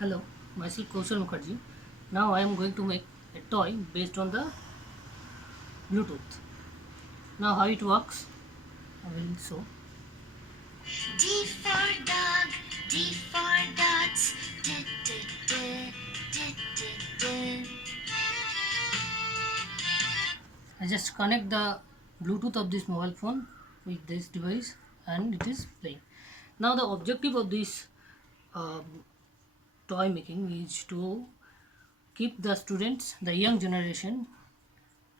Hello, myself Kaushal Mukherjee. Now I am going to make a toy based on the Bluetooth. Now how it works, I will show. D for dog, D for dots. D, D, D, D, D, D. I just connect the Bluetooth of this mobile phone with this device and it is playing. Now the objective of this toy making is to keep the students, the young generation,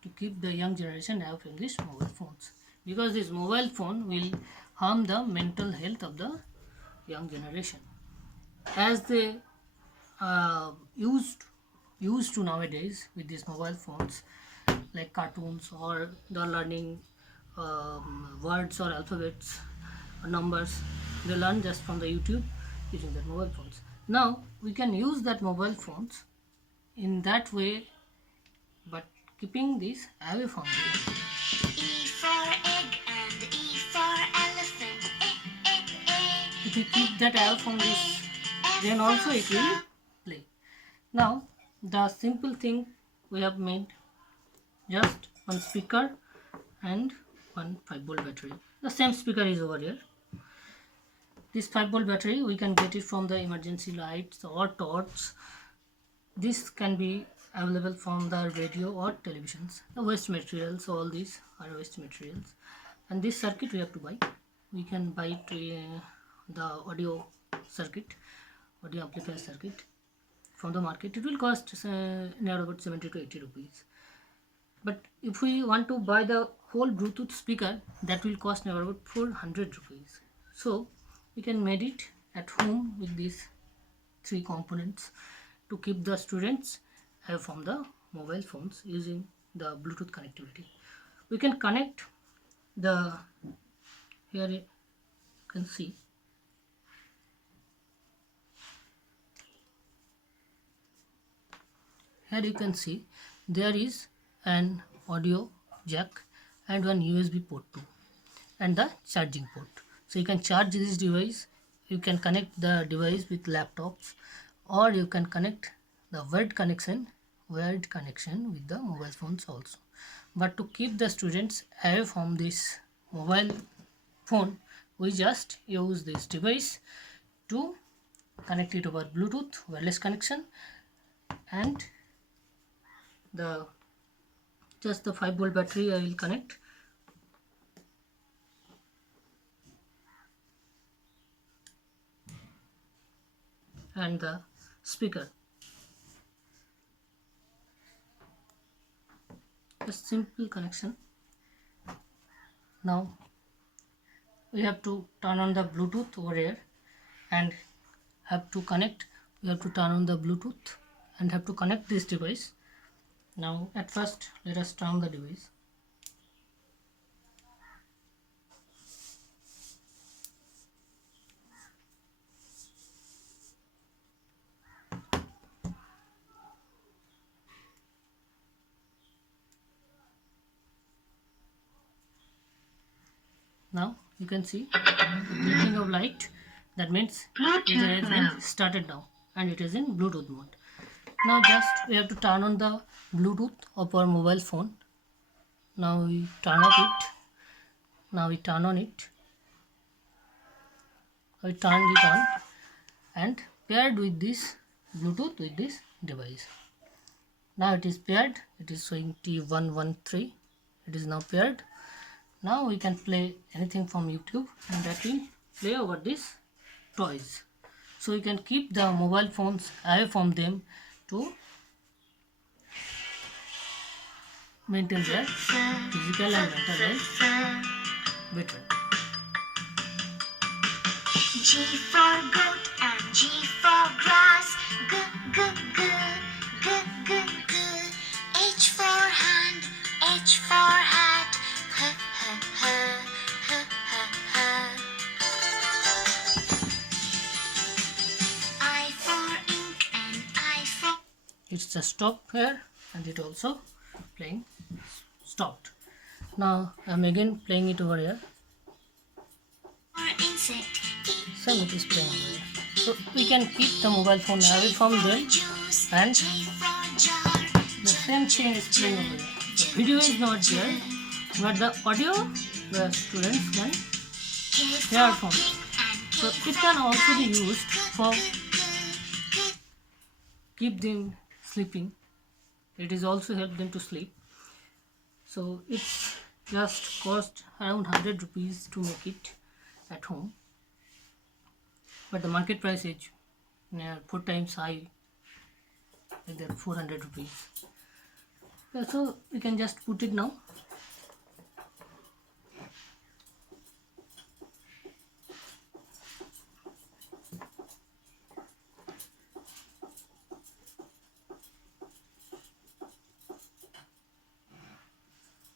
to keep the young generation away from these mobile phones, because this mobile phone will harm the mental health of the young generation as they uh, used used to nowadays with these mobile phones, like cartoons or the learning words or alphabets or numbers. They learn just from the YouTube using their mobile phones. Now we can use that mobile phones in that way, but keeping this away from them. E for egg and E for elephant. If we keep that away from this, then also it will play. Now the simple thing we have made, just one speaker and one 5-volt battery. The same speaker is over here. This 5-volt battery we can get it from the emergency lights or torch. This can be available from the radio or televisions. The waste materials, all these are waste materials. And this circuit we have to buy. We can buy it, the audio circuit, audio amplifier circuit from the market. It will cost near about 70 to 80 rupees. But if we want to buy the whole Bluetooth speaker, that will cost near about 400 rupees. So we can make it at home with these three components to keep the students away from the mobile phones using the Bluetooth connectivity. We can connect the, here you can see, here you can see there is an audio jack and one USB port too, and the charging port. So you can charge this device, you can connect the device with laptops, or you can connect the wired connection with the mobile phones also. But to keep the students away from this mobile phone, we just use this device to connect it over Bluetooth wireless connection, and the just the 5-volt battery I will connect, and the speaker. A simple connection. Now we have to turn on the Bluetooth over here and have to connect. We have to turn on the Bluetooth and have to connect this device. Now at first let us turn on the device. Now you can see blinking of light. That means it has been started now and it is in Bluetooth mode. Now just we have to turn on the Bluetooth of our mobile phone. Now we turn off it. Now we turn on it. We turn it on and paired with this Bluetooth with this device. Now it is paired. It is showing T113. It is now paired. Now we can play anything from YouTube and that will play over these toys. So you can keep the mobile phones away from them to maintain their physical and mental health better. G for goat and G for grass. G, G, G, G, G, G. H for hand, H for hat. H, H, H, H, H, H. I for ink and I for... It's just stopped here and it also playing stopped. Now I'm again playing it over here. insect. E, Same it is playing over here. So we can keep the mobile phone away from them, and the same thing is playing over here. The video is not there, but the audio the students can hear from it. So it can also be used for keep them sleeping. It is also help them to sleep. So it's just cost around 100 rupees to make it at home, but the market price is 4 times high, like that 400 rupees. So we can just put it now.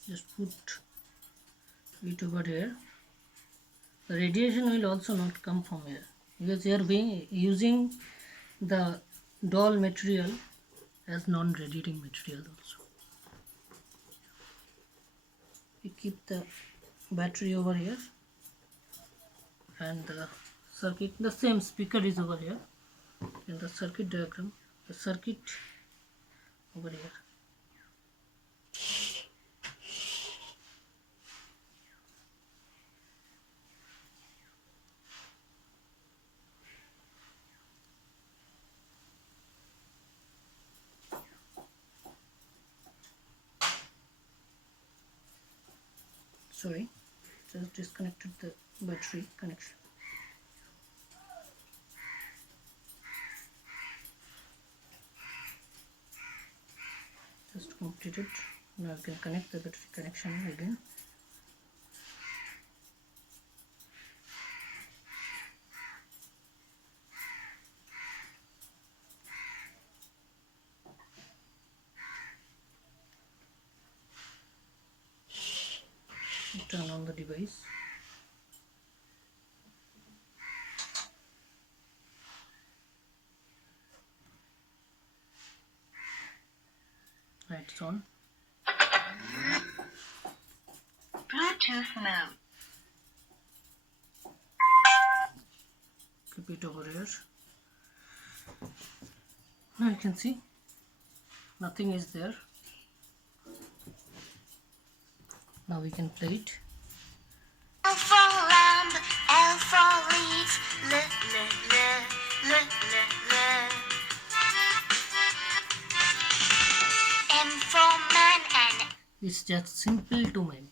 Just put it over here. The radiation will also not come from here, because we are using the doll material as non-radiating material also. We keep the battery over here, and the circuit, the same speaker is over here, and the circuit diagram, the circuit over here. Sorry, just disconnected the battery connection. Just completed. Now I can connect the battery connection again. Turn on the device. Right, it's on. Bluetooth mode. Keep it over here. Now you can see nothing is there. Now we can play it. L for lamb, L for leaf, L, L, L, L, L, L. M for man and It's just simple to make,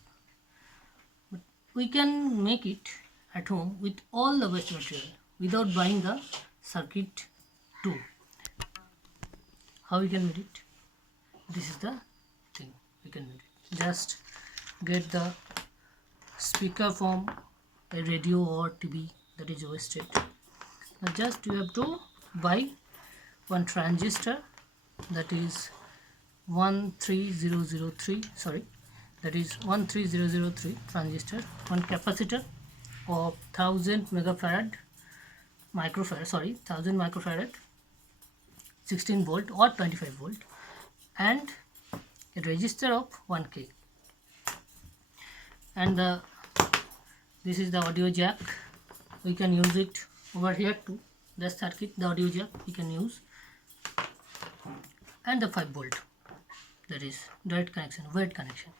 but we can make it at home with all the waste material without buying the circuit too. How we can make it? This is the thing we can make it. Just get the speaker from a radio or TV that is wasted. Now just you have to buy one transistor, that is 13003, sorry, that is 13003 transistor, one capacitor of 1000 megafarad microfarad, sorry, 1000 microfarad, 16 volt or 25 volt, and a resistor of 1k. And this is the audio jack. We can use it over here too. The circuit, the audio jack we can use, and the 5 volt, that is direct connection, wired connection.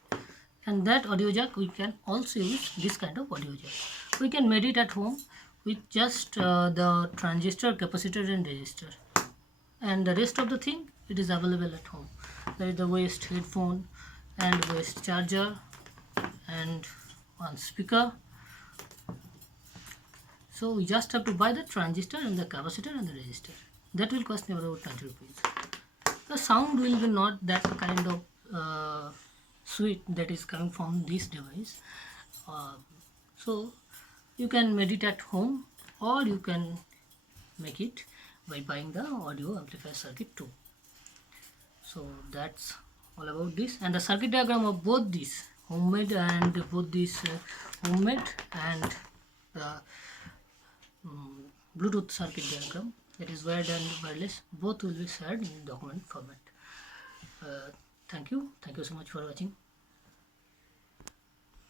And that audio jack we can also use this kind of audio jack. We can make it at home with just the transistor, capacitor and resistor, and the rest of the thing it is available at home. There is the waste headphone and waste charger and one speaker. So we just have to buy the transistor and the capacitor and the resistor. That will cost me about 20 rupees. The sound will be not that kind of sweet that is coming from this device. So you can make it at home, or you can make it by buying the audio amplifier circuit too. So that's all about this, and the circuit diagram of both these homemade and homemade and the Bluetooth circuit diagram, that is wired and wireless, both will be shared in document format. Thank you so much for watching.